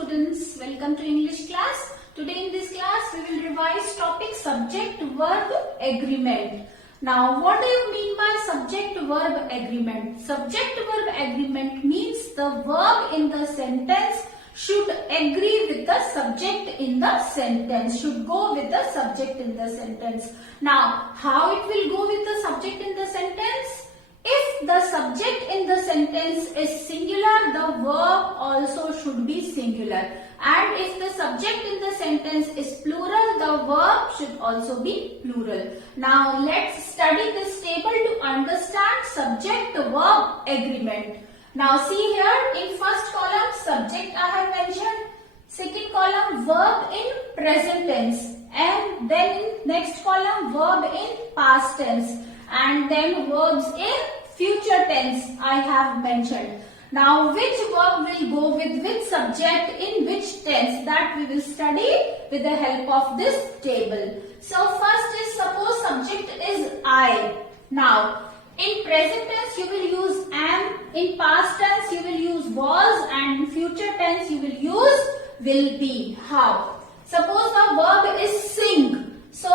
students, welcome to English class. Today in this class we will revise topic subject verb agreement. Now what do you mean by subject verb agreement? Subject verb agreement means the verb in the sentence should agree with the subject in the sentence, should go with the subject in the sentence. Now how it will go with the subject in the sentence? If the subject in the sentence is singular, the verb also should be singular. And if the subject in the sentence is plural, the verb should also be plural. Now let's study this table to understand subject-verb agreement. Now see here, in first column subject I have mentioned, second column verb in present tense, and then in next column verb in past tense, and then verbs in future tense I have mentioned. Now which verb will go with which subject in which tense, that we will study with the help of this table. So first is, suppose subject is I. Now in present tense you will use am, in past tense you will use was, and in future tense you will use will be. How? Suppose the verb is sing. So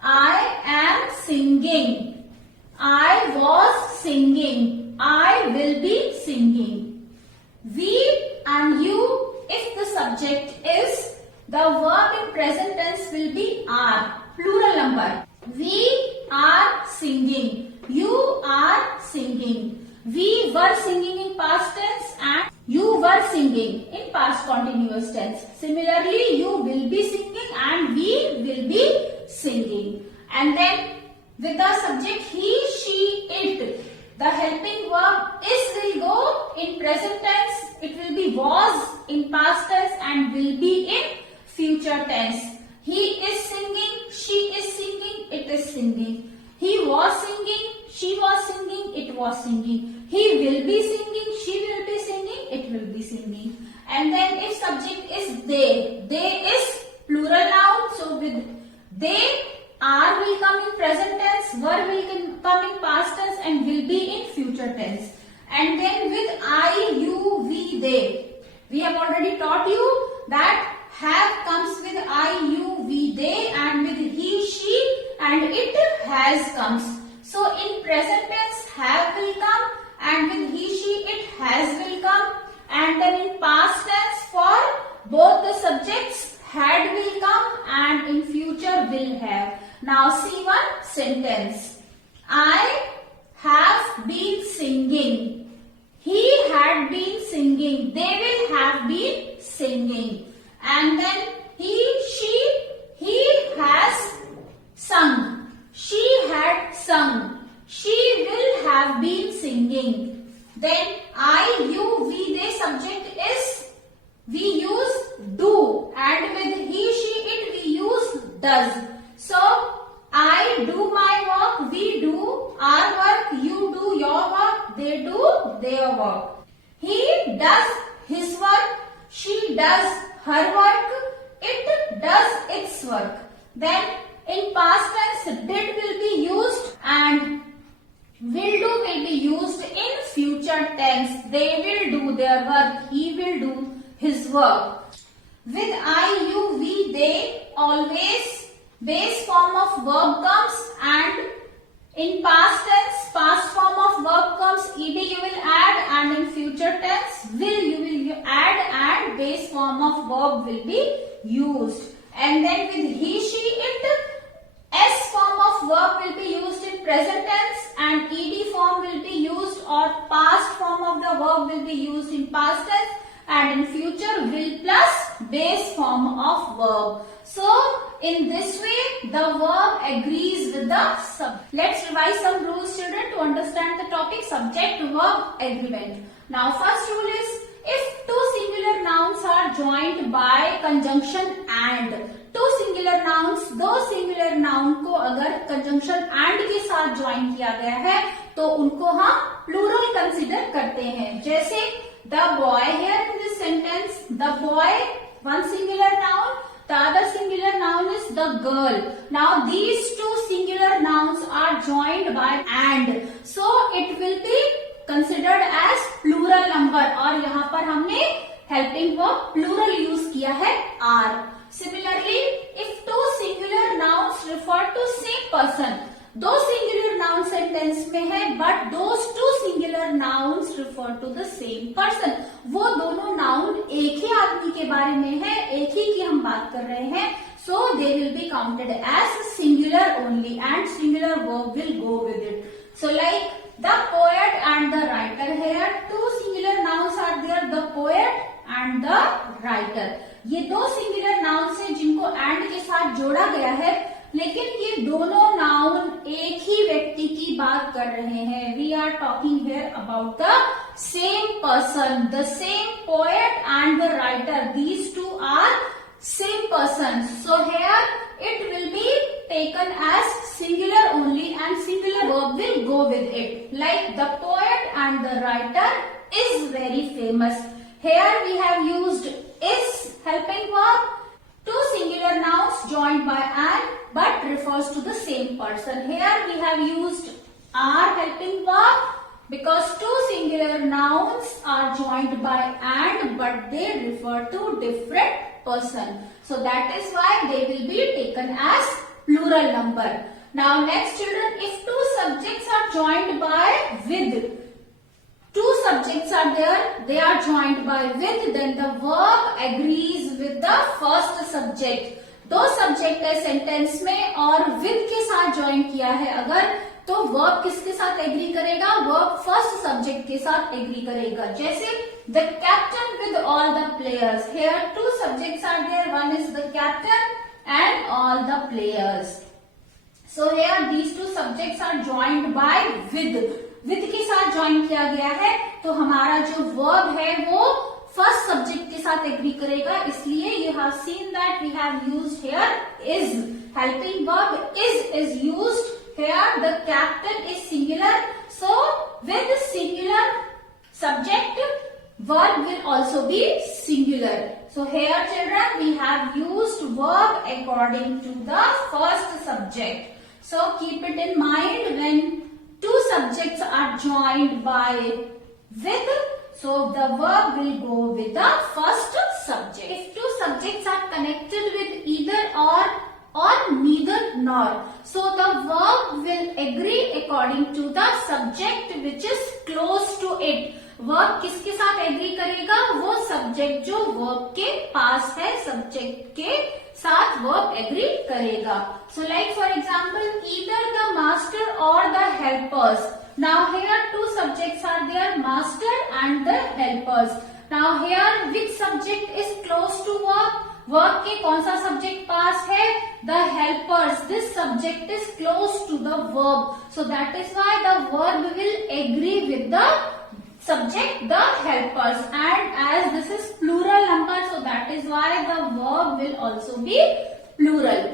I am singing. I was singing. I will be singing. We and you, if the subject is, the verb in present tense will be are, plural number. We are singing. You are singing. We were singing in past tense and you were singing in past continuous tense. Similarly, you will be singing and we will be singing. And then with the subject he, she, it, the helping verb is will go in present tense. It will be was in past tense and will be in future tense. He is singing, she is singing, it is singing. He was singing, she was singing, it was singing. He will be singing, she will be singing, it will be singing. And then if subject is they is plural noun. So with they, are will come in present tense, were will come in past tense and will be in future tense. And then with I, you, we, they. We have already taught you that have comes with I, you, we, they, and with he, she, and it has comes. So in present tense have will come, and with he, she, it has will come. And then in past tense for both the subjects had will come and in future will have. Now see one sentence. I have been singing. He had been singing. They will have been singing. And then he, she has sung. She had sung. She will have been singing. Then I, you, we, they subject is, we use do, and with he, she, it we use does. So I do my work, we do our work, you do your work, they do their work. He does his work, she does her work, it does its work. Then in past tense did will be used and will do will be used in future tense. They will do their work, he will do his work. With I, you, we, they, always base form of verb comes, and in past tense past form of verb comes, ed you will add, and in future tense will you will add, and base form of verb will be used. And then with he, she, it, s form of verb will be used in present tense and ed form will be used, or past form of the verb will be used in past tense, and in future will plus base form of verb. So in this way the verb agrees with the subject. Let's revise some rules, children, to understand the topic subject verb agreement. Now first rule is, if two singular nouns are joined by conjunction and, two singular nouns, दो singular noun को अगर conjunction and के साथ join किया गया है तो उनको हम plural consider करते हैं. जैसे the boy, here in this sentence the boy, one singular noun, the other singular noun is the girl. Now these two singular nouns are joined by and, so it will be considered as plural number. और यहाँ पर हमने helping verb plural use किया है are. Similarly if two singular nouns refer to same person, दो singular noun sentence में है but those two singular nouns refer to the same person, वो दोनों नाउन एक ही आदमी के बारे में है, एक ही की हम बात कर रहे हैं, so they will be counted as singular only and singular verb will go with it. So like the poet and the writer, here two singular nouns are there, the poet and the writer. ये दो singular nouns है जिनको and के साथ जोड़ा गया है, लेकिन ये दोनों नाउन एक ही व्यक्ति की बात कर रहे हैं। We are talking here about the same person, the same poet and the writer, these two are same persons. So here it will be taken as singular only and singular verb will go with it. Like the poet and the writer is very famous. Here we have used is helping verb, two singular nouns joined by an but refers to the same person. Here we have used are helping verb because two singular nouns are joined by and but they refer to different person. So that is why they will be taken as plural number. Now next children, if two subjects are joined by with, two subjects are there, they are joined by with, then the verb agrees with the first subject. दो subject है sentence में और with के साथ join किया है अगर, तो वर्ब किसके साथ एग्री करेगा, वर्ब फर्स्ट सब्जेक्ट के साथ एग्री करेगा। जैसे the captain with all the players, here two subjects are there, one is the captain and all the players. So here these two subjects are joined by with के साथ join किया गया है, तो हमारा जो वर्ब है वो फर्स्ट सब्जेक्ट के साथ एग्री करेगा, इसलिए you have seen that we have used here is. Helping verb is used here, the captain is singular, so with singular subject verb will also be singular. So here children we have used verb according to the first subject. So keep it in mind when two subjects are joined by with, so the verb will go with the first subject. If two subjects are connected with either or neither nor, so the verb will agree according to the subject which is close to it. verb किसके साथ agree करेगा, वो subject जो verb के पास है, subject के साथ verb agree करेगा। So like for example, either the master or the helpers. Now here two subjects are there, master and the helpers. Now here which subject is close to verb, verb के कौन सा subject पास है, the helpers, this subject is close to the verb, so that is why the verb will agree with the subject the helpers, and as this is plural number, so that is why the verb will also be plural.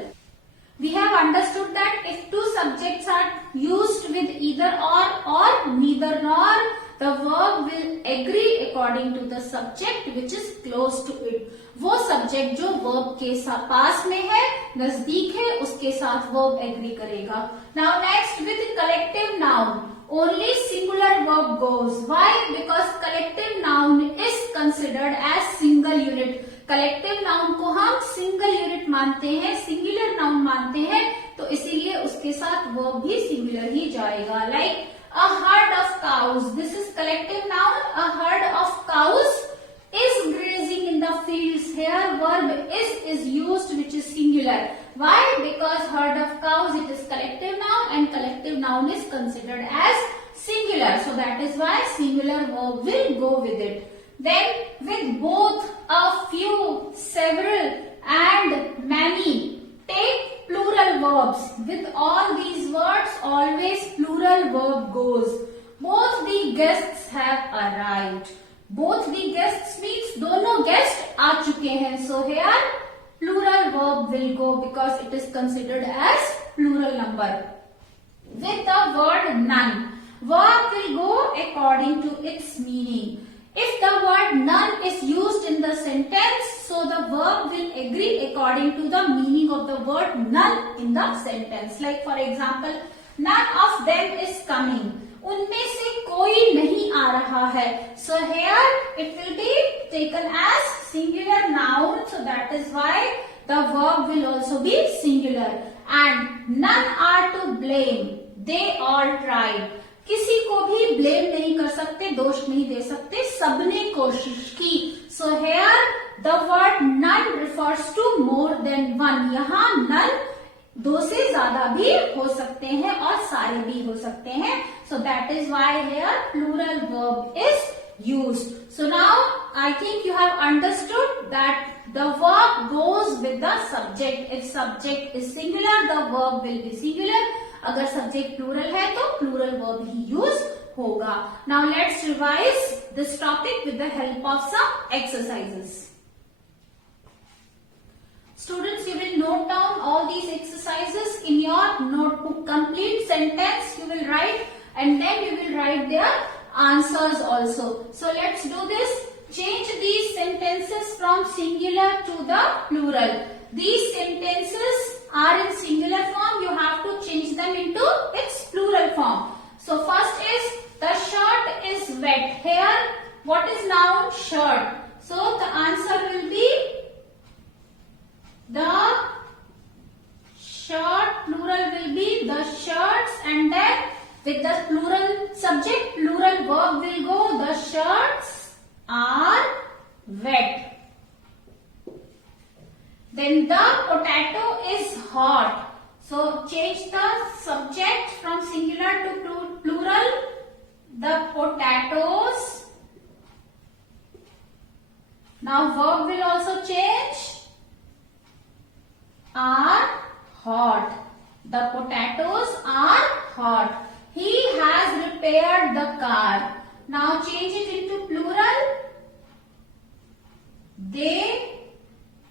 We have understood that if two subjects are used with either or neither nor, the verb will agree according to the subject which is close to it. वो subject जो verb के पास में है, नजदीक है, उसके साथ verb agree करेगा। Now next with collective noun, only singular verb goes. Why? Because collective noun is considered as single unit. Collective noun को हम सिंगल यूनिट मानते हैं, सिंगुलर नाउन मानते हैं, तो इसीलिए उसके साथ वर्ब भी सिंगुलर ही जाएगा। Like a herd of cows, this is collective noun, a herd of cows is grazing in the fields. Here verb is used which is singular. Why? Because herd of cows, it is collective noun and collective noun is considered as singular. So that is why singular verb will go with it. Then with both, a few, several and many, take plural verbs. With all these words always plural verb goes. Both the guests have arrived. Both the guests means दोनों guest आ चुके हैं, so here plural verb will go because it is considered as plural number. With the word none, verb will go according to its meaning. If the word none is used in the sentence, so the verb will agree according to the meaning of the word none in the sentence. Like for example, none of them is coming. उनमें से कोई नहीं आ रहा है, so here it will be taken as singular noun, so that is why the verb will also be singular. And none are to blame, they all tried. किसी को भी blame नहीं कर सकते, दोष नहीं दे सकते, सबने कोशिश की. So here the word none refers to more than one. यहाँ none दो से ज्यादा भी हो सकते हैं और सारे भी हो सकते हैं. So that is why here plural verb is used. So now I think you have understood that the verb goes with the subject. If subject is singular, the verb will be singular. अगर subject plural है तो plural verb ही use होगा. Now let's revise this topic with the help of some exercises. Students, you will note down all these exercises in your notebook. Complete sentence you will write and then you will write their answers also. So let's do this. Change these sentences from singular to the plural. These sentences are in singular form. You have to change them into its plural form. So first is the shirt is wet. Here what is noun? Shirt. So the answer will be the shirt, plural will be the shirts, and then with the plural subject, plural verb will go the shirts are wet. Then the potato is hot. So change the subject from singular to plural. The potatoes. Now verb will also change. Are hot. The potatoes are hot. He has repaired the car. Now change it into plural. They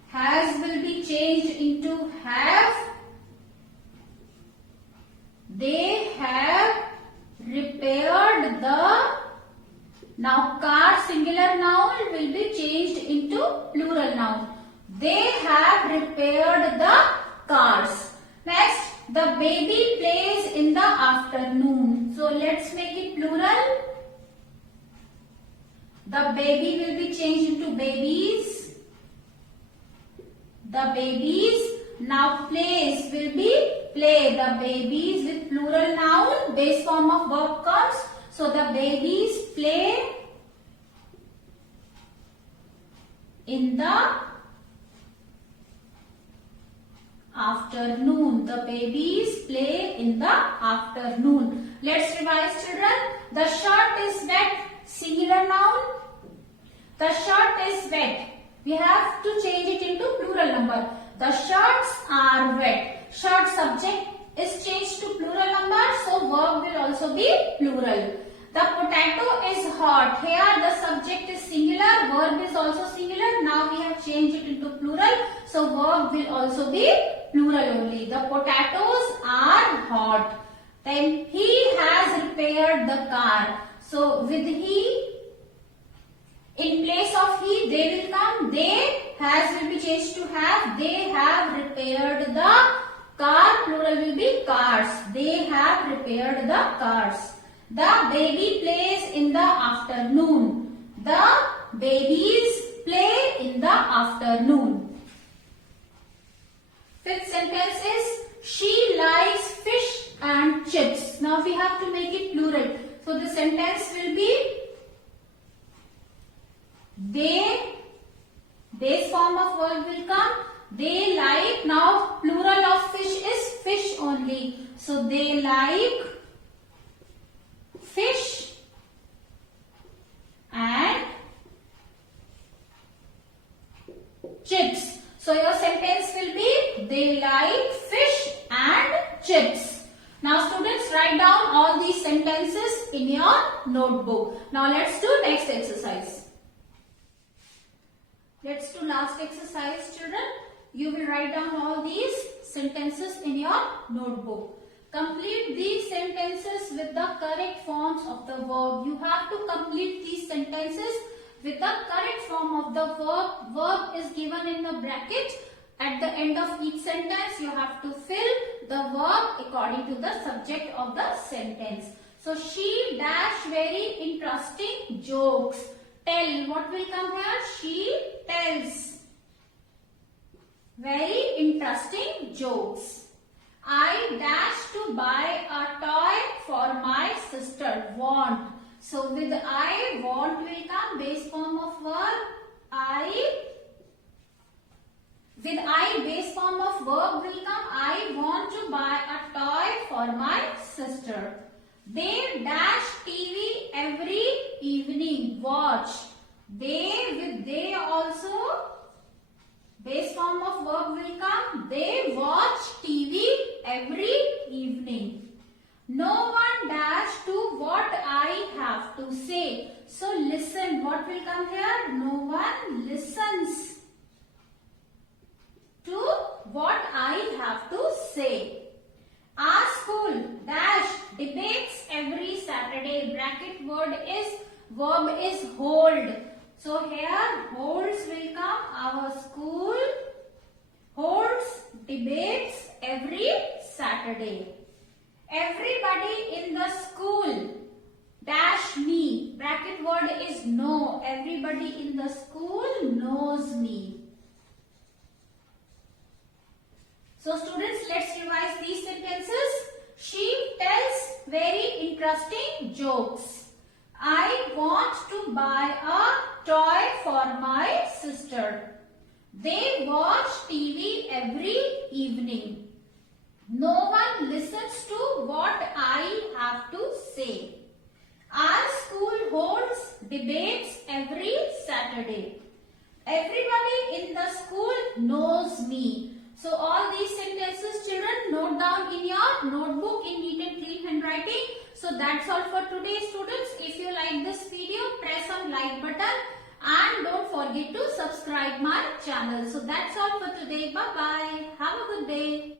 has will be changed into have. They have repaired the. Now car singular noun will be changed into plural noun. They have repaired the cars. Next, the baby plays in the afternoon. So let's make it plural. The baby will be changed into babies. The babies. Now plays will be play. The babies with plural noun. Base form of verb comes. So the babies play in the afternoon. The babies play in the afternoon. Let's revise, children. The shirt is wet. Singular noun. The shirt is wet. We have to change it into plural number. The shirts are wet. Shirt subject is changed to plural number. So verb will also be plural. The potato is hot. Here the subject is singular. Verb is also singular. Now we have changed it into plural. So verb will also be plural only. The potatoes are hot. Then he has repaired the car. So with he, in place of he, they will come. They has will be changed to have. They have repaired the car. Plural will be cars. They have repaired the cars. The baby plays in the afternoon. The babies play in the afternoon. Fifth sentence is she likes fish and chips. Now we have to make it plural. So the sentence will be they, base form of verb will come. They like. Now plural of fish is fish only. So they like fish and chips. So your sentence will be they like fish and chips. Now students, write down all these sentences in your notebook. Now let's do next exercise. Let's do last exercise, children. You will write down all these sentences in your notebook. Complete these sentences with the correct forms of the verb. You have to complete these sentences with the correct form of the verb. Verb is given in a bracket. At the end of each sentence, you have to fill the verb according to the subject of the sentence. So, she dash very interesting jokes. Tell. What will come here? She tells. Very interesting jokes. I dash to buy a toy for my sister. Want. So with I, want will come base form of verb. I. With I, base form of verb will come. I want to buy a toy for my sister. They dash TV every evening. Watch. They, with they also base form of verb will come. They watch TV every evening. No one dash to what I have to say. So listen. What will come here? No one listens to what I have to say. Our school dash debates every Saturday. Bracket word is verb is hold. So here holds will come. Our school holds debates every Saturday. Everybody in the school dash me. Bracket word is know. Everybody in the school knows me. So students, let's revise these sentences. She tells very interesting jokes. I want to buy a toy for my sister. They watch TV every evening. No one listens to what I have to say. Our school holds debates every Saturday. Everybody in the school knows me. So all these sentences, children, note down in your notebook in neat and clean handwriting. So that's all for today, students. If you like this video, press on like button and don't forget to subscribe my channel. So that's all for today. Bye bye. Have a good day.